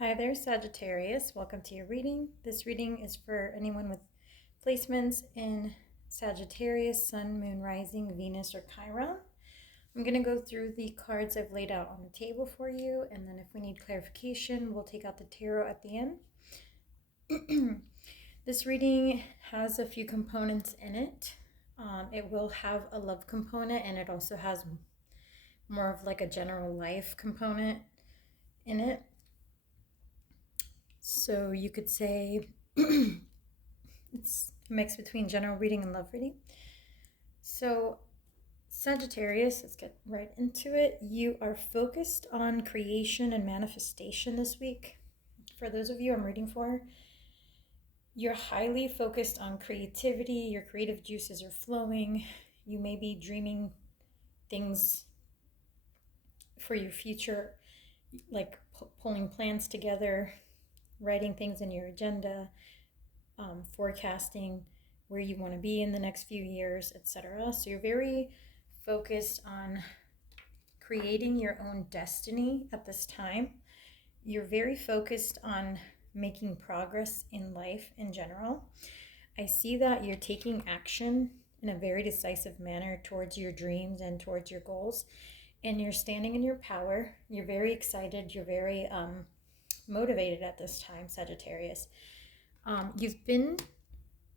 Hi there, Sagittarius. Welcome to your reading. This reading is for anyone with placements in Sagittarius, Sun, Moon, Rising, Venus, or Chiron. I'm going to go through the cards I've laid out on the table for you, and then if we need clarification, we'll take out the tarot at the end. This reading has a few components in it. It will have a love component, and it also has more of like a general life component in it. So you could say it's a mix between general reading and love reading. So Sagittarius, let's get right into it. You are focused on creation and manifestation this week. For those of you I'm reading for, you're highly focused on creativity. Your creative juices are flowing. You may be dreaming things for your future, like pulling plans together, writing things in your agenda, forecasting where you want to be in the next few years, etc. So you're very focused on creating your own destiny at this time. You're very focused on making progress in life in general. I see that you're taking action in a very decisive manner towards your dreams and towards your goals, and you're standing in your power. You're very excited. You're very motivated at this time, Sagittarius. You've been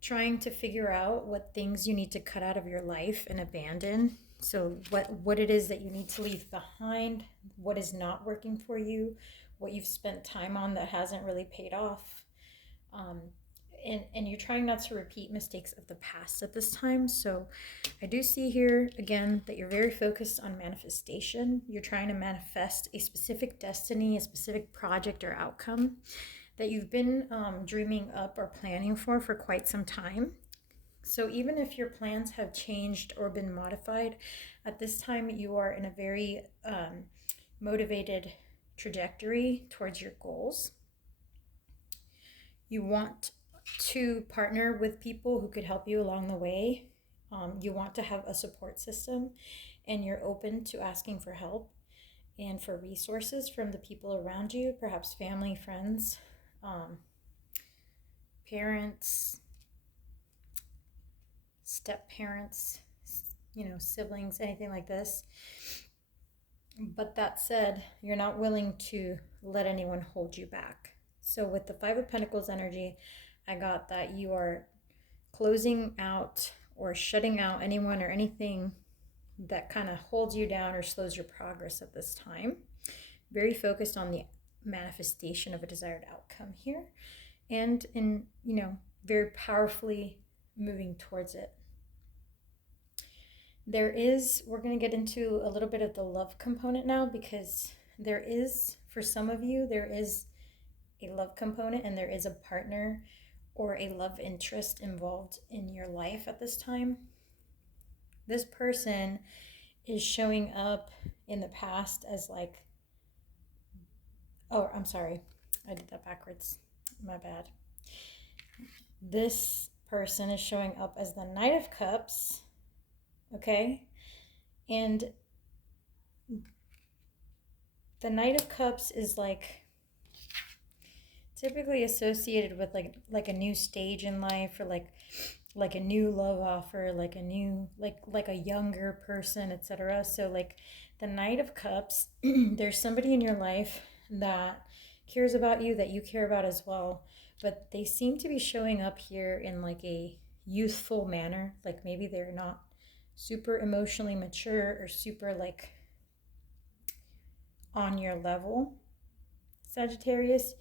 trying to figure out what things you need to cut out of your life and abandon. So what it is that you need to leave behind, what is not working for you, what you've spent time on that hasn't really paid off. And you're trying not to repeat mistakes of the past at this time. So I do see here, again, that you're very focused on manifestation. You're trying to manifest a specific destiny, a specific project or outcome that you've been dreaming up or planning for quite some time. So even if your plans have changed or been modified, at this time you are in a very motivated trajectory towards your goals. You want to partner with people who could help you along the way. You want to have a support system, and you're open to asking for help and for resources from the people around you, perhaps family, friends, parents, step-parents, siblings, anything like this. But that said, you're not willing to let anyone hold you back. So with the Five of Pentacles energy, I got that you are closing out or shutting out anyone or anything that kind of holds you down or slows your progress at this time. Very focused on the manifestation of a desired outcome here, and in very powerfully moving towards it. We're going to get into a little bit of the love component now, because there is, for some of you, there is a love component and there is a partner or a love interest involved in your life at this time. This person is showing up in the past as I'm sorry, I did that backwards. My bad. This person is showing up as the Knight of Cups, okay? And the Knight of Cups is typically associated with like a new stage in life, or like a new love offer, like a new like a younger person, etc. So the Knight of Cups, there's somebody in your life that cares about you, that you care about as well, but they seem to be showing up here in a youthful manner. Like maybe they're not super emotionally mature or super on your level, Sagittarius.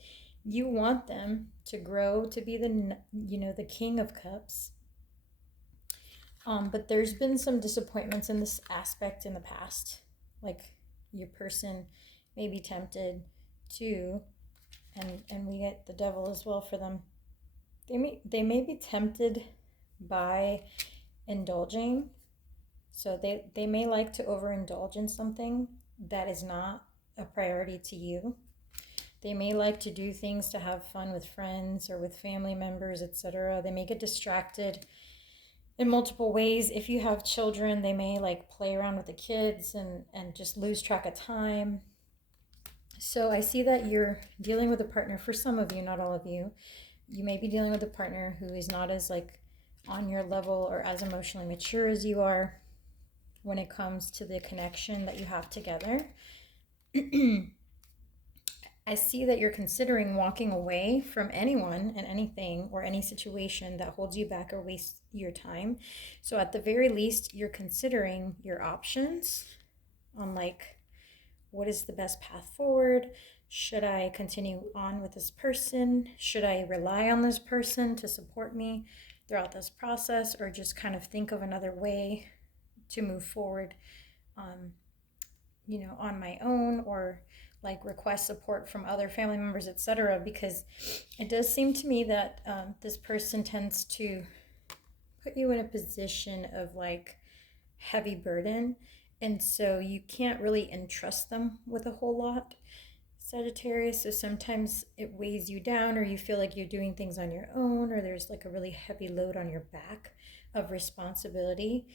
You want them to grow to be the King of Cups. But there's been some disappointments in this aspect in the past. Like your person may be tempted to, and we get the Devil as well for them. They may be tempted by indulging. So they may like to overindulge in something that is not a priority to you. They may like to do things to have fun with friends or with family members, etc. They may get distracted in multiple ways. If you have children, they may play around with the kids and just lose track of time. So I see that you're dealing with a partner. For some of you, not all of you, you may be dealing with a partner who is not as like on your level or as emotionally mature as you are when it comes to the connection that you have together. I see that you're considering walking away from anyone and anything or any situation that holds you back or wastes your time. So at the very least, you're considering your options on like, what is the best path forward? Should I continue on with this person? Should I rely on this person to support me throughout this process, or just kind of think of another way to move forward, on my own, or like request support from other family members, etc. Because it does seem to me that this person tends to put you in a position of like heavy burden, and so you can't really entrust them with a whole lot, Sagittarius. So sometimes it weighs you down, or you feel like you're doing things on your own, or there's like a really heavy load on your back of responsibility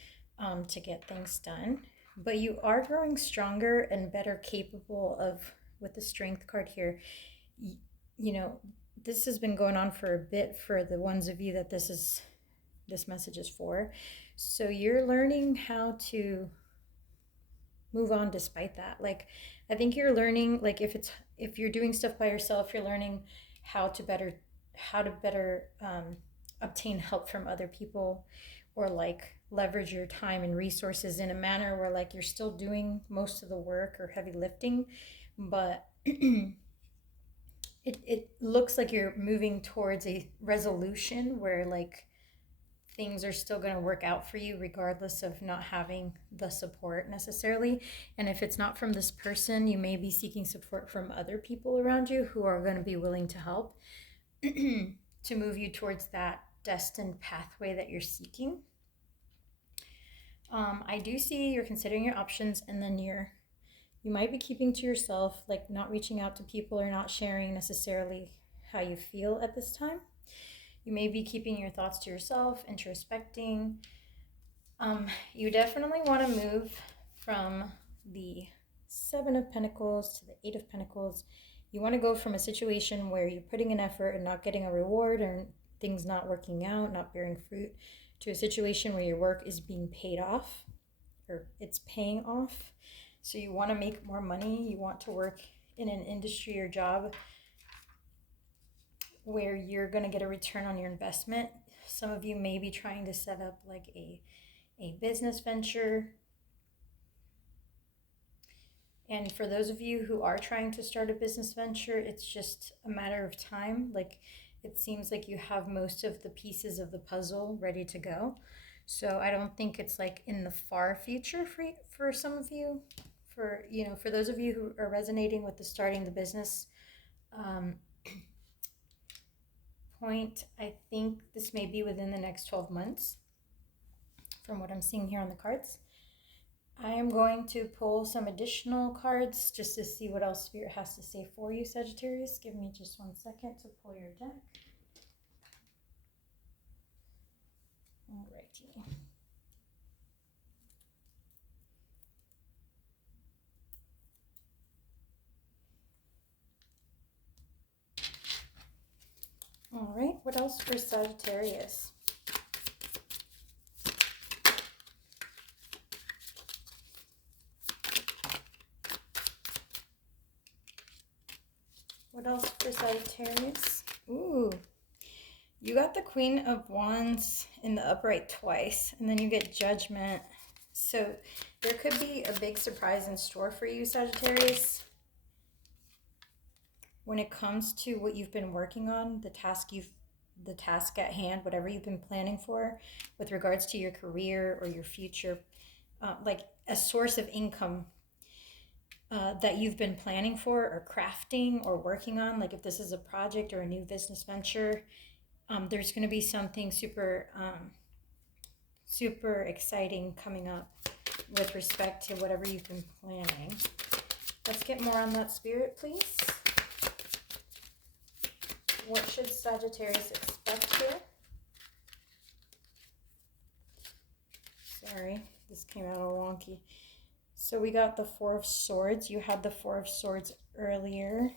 to get things done. But you are growing stronger and better capable of, with the Strength card here, this has been going on for a bit for the ones of you that this message is for. So you're learning how to move on despite that. Like, I think you're learning, like, if you're doing stuff by yourself, you're learning how to better obtain help from other people, or like leverage your time and resources in a manner where like you're still doing most of the work or heavy lifting, but it looks like you're moving towards a resolution where like things are still going to work out for you regardless of not having the support necessarily. And if it's not from this person, you may be seeking support from other people around you who are going to be willing to help to move you towards that destined pathway that you're seeking. I do see you're considering your options, and then you might be keeping to yourself, like not reaching out to people or not sharing necessarily how you feel at this time. You may be keeping your thoughts to yourself, introspecting. You definitely want to move from the Seven of Pentacles to the Eight of Pentacles. You want to go from a situation where you're putting an effort and not getting a reward, or things not working out, not bearing fruit, to a situation where your work is being paid off, or it's paying off. So you want to make more money. You want to work in an industry or job where you're going to get a return on your investment. Some of you may be trying to set up like a business venture. And for those of you who are trying to start a business venture, it's just a matter of time. Like, it seems like you have most of the pieces of the puzzle ready to go. So I don't think it's like in the far future for some of you. For those of you who are resonating with the starting the business point, I think this may be within the next 12 months from what I'm seeing here on the cards. I am going to pull some additional cards just to see what else Spirit has to say for you, Sagittarius. Give me just 1 second to pull your deck. Alrighty. All right, what else for Sagittarius? What else for Sagittarius? Ooh, you got the Queen of Wands in the upright twice, and then you get Judgment. So there could be a big surprise in store for you, Sagittarius, when it comes to what you've been working on, the task at hand, whatever you've been planning for with regards to your career or your future, like a source of income that you've been planning for or crafting or working on. Like if this is a project or a new business venture, there's going to be something super exciting coming up with respect to whatever you've been planning. Let's get more on that, Spirit, please. What should Sagittarius expect here? Sorry, this came out all wonky. So we got the Four of Swords. You had the Four of Swords earlier.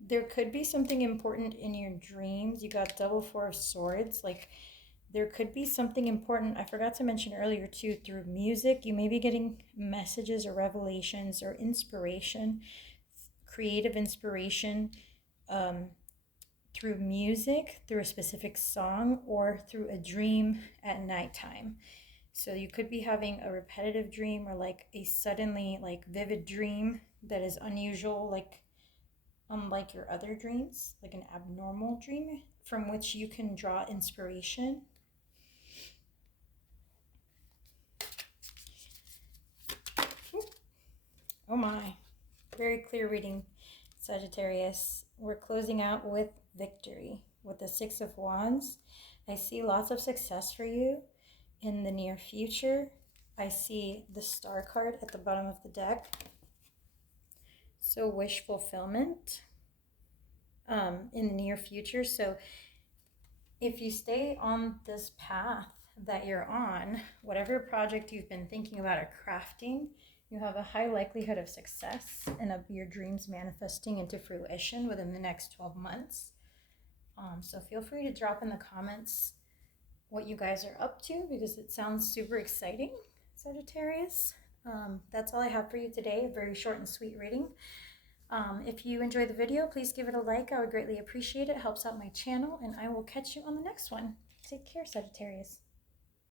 There could be something important in your dreams. You got double Four of Swords. Like, there could be something important. I forgot to mention earlier too, through music. You may be getting messages or revelations or inspiration, creative inspiration, through music, through a specific song, or through a dream at nighttime. So you could be having a repetitive dream or like a suddenly like vivid dream that is unusual, like unlike your other dreams, like an abnormal dream from which you can draw inspiration. Oh my, very clear reading, Sagittarius. We're closing out with victory with the Six of Wands. I see lots of success for you in the near future. I see the Star card at the bottom of the deck. So wish fulfillment in the near future. So if you stay on this path that you're on, whatever project you've been thinking about or crafting, you have a high likelihood of success and of your dreams manifesting into fruition within the next 12 months. So feel free to drop in the comments what you guys are up to, because it sounds super exciting, Sagittarius. That's all I have for you today, a very short and sweet reading. If you enjoyed the video, please give it a like. I would greatly appreciate it. It helps out my channel, and I will catch you on the next one. Take care, Sagittarius.